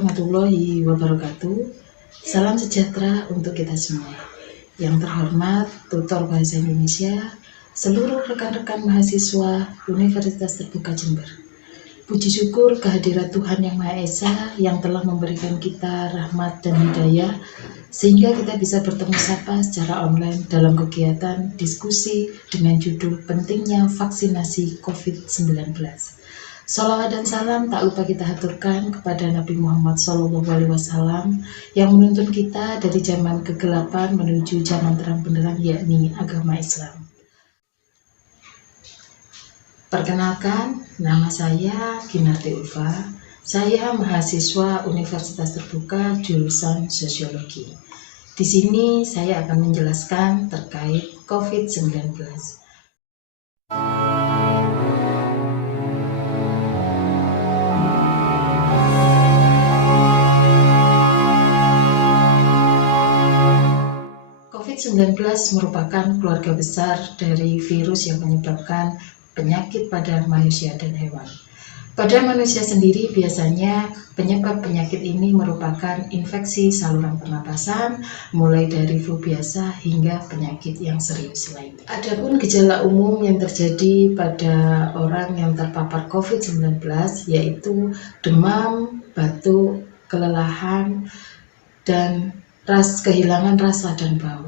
warahmatullahi wabarakatuh. Salam sejahtera untuk kita semua. Yang terhormat Tutor Bahasa Indonesia, seluruh rekan-rekan mahasiswa Universitas Terbuka Jember. Puji syukur kehadirat Tuhan Yang Maha Esa yang telah memberikan kita rahmat dan hidayah sehingga kita bisa bertemu sapa secara online dalam kegiatan diskusi dengan judul pentingnya vaksinasi COVID-19. Sholawat dan salam tak lupa kita haturkan kepada Nabi Muhammad SAW yang menuntun kita dari zaman kegelapan menuju zaman terang benderang, yakni agama Islam. Perkenalkan, nama saya Ginarti Ulfa. Saya mahasiswa Universitas Terbuka jurusan Sosiologi. Di sini saya akan menjelaskan terkait COVID-19. COVID-19 merupakan keluarga besar dari virus yang menyebabkan penyakit pada manusia dan hewan. Pada manusia sendiri biasanya penyebab penyakit ini merupakan infeksi saluran pernapasan, mulai dari flu biasa hingga penyakit yang serius lainnya. Adapun gejala umum yang terjadi pada orang yang terpapar COVID-19 yaitu demam, batuk, kelelahan, dan kehilangan rasa dan bau.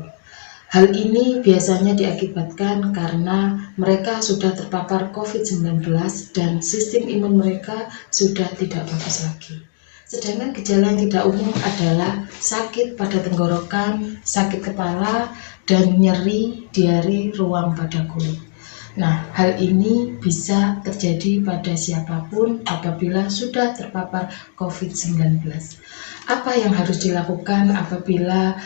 Hal ini biasanya diakibatkan karena mereka sudah terpapar COVID-19 dan sistem imun mereka sudah tidak bagus lagi. Sedangkan gejala yang tidak umum adalah sakit pada tenggorokan, sakit kepala, dan nyeri, diare, ruam pada kulit. Nah, hal ini bisa terjadi pada siapapun apabila sudah terpapar COVID-19. Apa yang harus dilakukan apabila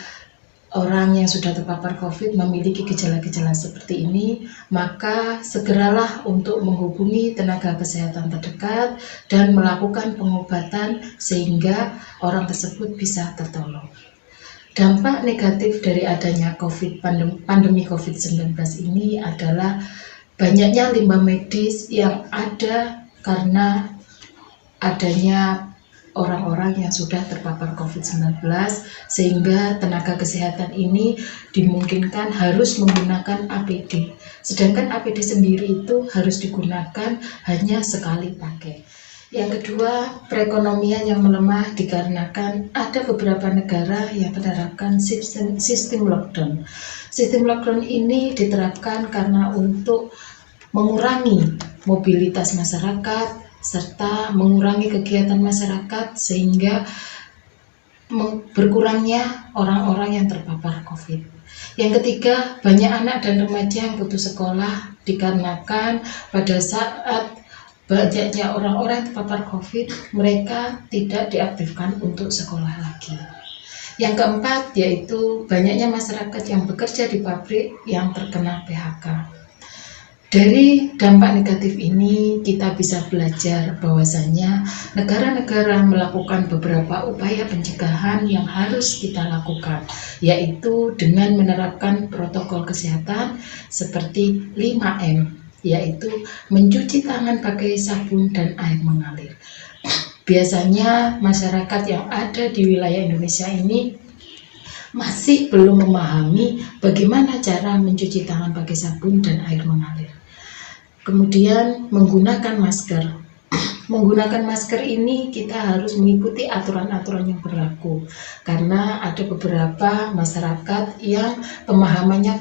orang yang sudah terpapar COVID memiliki gejala-gejala seperti ini? Maka segeralah untuk menghubungi tenaga kesehatan terdekat dan melakukan pengobatan sehingga orang tersebut bisa tertolong. Dampak negatif dari adanya pandemi COVID-19 ini adalah banyaknya limbah medis yang ada karena adanya orang-orang yang sudah terpapar COVID-19, sehingga tenaga kesehatan ini dimungkinkan harus menggunakan APD. Sedangkan APD sendiri itu harus digunakan hanya sekali pakai. Yang kedua, perekonomian yang melemah dikarenakan ada beberapa negara yang menerapkan sistem lockdown. Sistem lockdown ini diterapkan karena untuk mengurangi mobilitas masyarakat, serta mengurangi kegiatan masyarakat sehingga berkurangnya orang-orang yang terpapar COVID. Yang ketiga, banyak anak dan remaja yang putus sekolah dikarenakan pada saat banyaknya orang-orang yang terpapar COVID, mereka tidak diaktifkan untuk sekolah lagi. Yang keempat, yaitu banyaknya masyarakat yang bekerja di pabrik yang terkena PHK. Dari dampak negatif ini kita bisa belajar bahwasanya negara-negara melakukan beberapa upaya pencegahan yang harus kita lakukan, yaitu dengan menerapkan protokol kesehatan seperti 5M, yaitu mencuci tangan pakai sabun dan air mengalir. Biasanya masyarakat yang ada di wilayah Indonesia ini masih belum memahami bagaimana cara mencuci tangan pakai sabun dan air mengalir. Kemudian menggunakan masker. Menggunakan masker ini kita harus mengikuti aturan-aturan yang berlaku karena ada beberapa masyarakat yang pemahamannya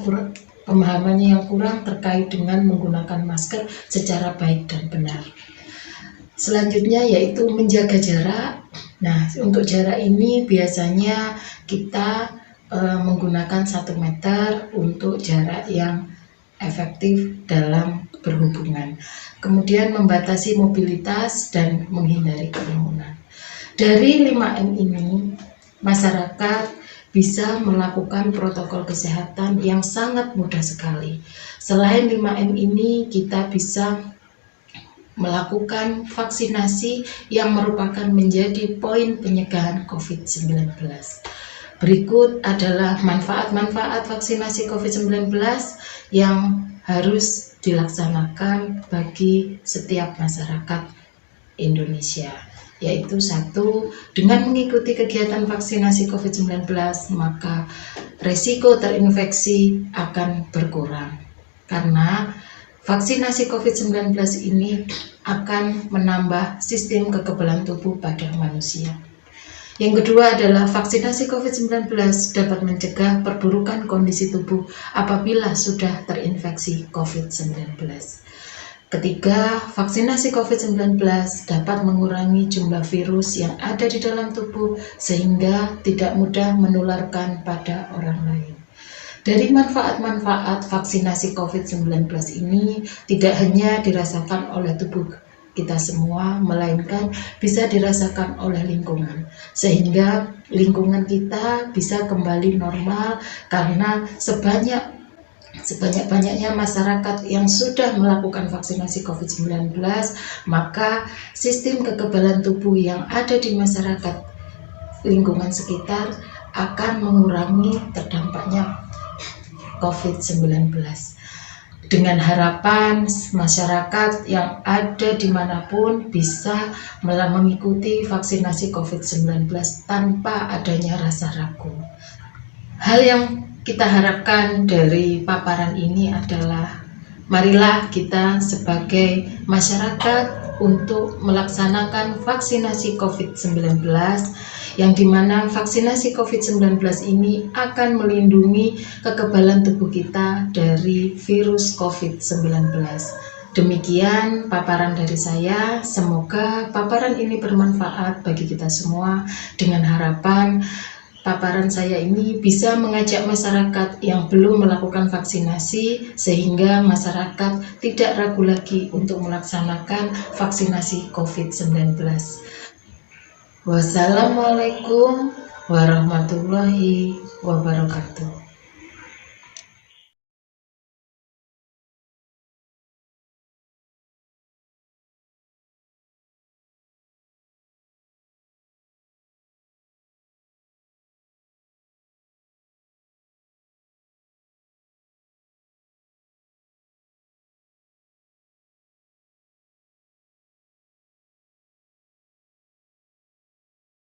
yang kurang terkait dengan menggunakan masker secara baik dan benar. Selanjutnya yaitu menjaga jarak. Nah, untuk jarak ini biasanya kita menggunakan 1 meter untuk jarak yang efektif dalam berhubungan. Kemudian membatasi mobilitas dan menghindari kerumunan. Dari 5M ini, masyarakat bisa melakukan protokol kesehatan yang sangat mudah sekali. Selain 5M ini, kita bisa melakukan vaksinasi yang merupakan menjadi poin pencegahan COVID-19. Berikut adalah manfaat-manfaat vaksinasi COVID-19 yang harus dilaksanakan bagi setiap masyarakat Indonesia. yaitu satu, dengan mengikuti kegiatan vaksinasi COVID-19 maka resiko terinfeksi akan berkurang karena vaksinasi COVID-19 ini akan menambah sistem kekebalan tubuh pada manusia. Yang kedua adalah vaksinasi COVID-19 dapat mencegah perburukan kondisi tubuh apabila sudah terinfeksi COVID-19. Ketiga, vaksinasi COVID-19 dapat mengurangi jumlah virus yang ada di dalam tubuh sehingga tidak mudah menularkan pada orang lain. Dari manfaat-manfaat vaksinasi COVID-19 ini tidak hanya dirasakan oleh tubuh kita semua, melainkan bisa dirasakan oleh lingkungan. Sehingga lingkungan kita bisa kembali normal karena sebanyak-banyaknya masyarakat yang sudah melakukan vaksinasi COVID-19, maka sistem kekebalan tubuh yang ada di masyarakat lingkungan sekitar akan mengurangi terdampaknya COVID-19. Dengan harapan masyarakat yang ada dimanapun bisa mengikuti vaksinasi COVID-19 tanpa adanya rasa ragu. Hal yang kita harapkan dari paparan ini adalah marilah kita sebagai masyarakat untuk melaksanakan vaksinasi COVID-19 yang dimana vaksinasi COVID-19 ini akan melindungi kekebalan tubuh kita dari virus COVID-19. Demikian paparan dari saya, semoga paparan ini bermanfaat bagi kita semua dengan harapan paparan saya ini bisa mengajak masyarakat yang belum melakukan vaksinasi sehingga masyarakat tidak ragu lagi untuk melaksanakan vaksinasi COVID-19. Wassalamualaikum warahmatullahi wabarakatuh.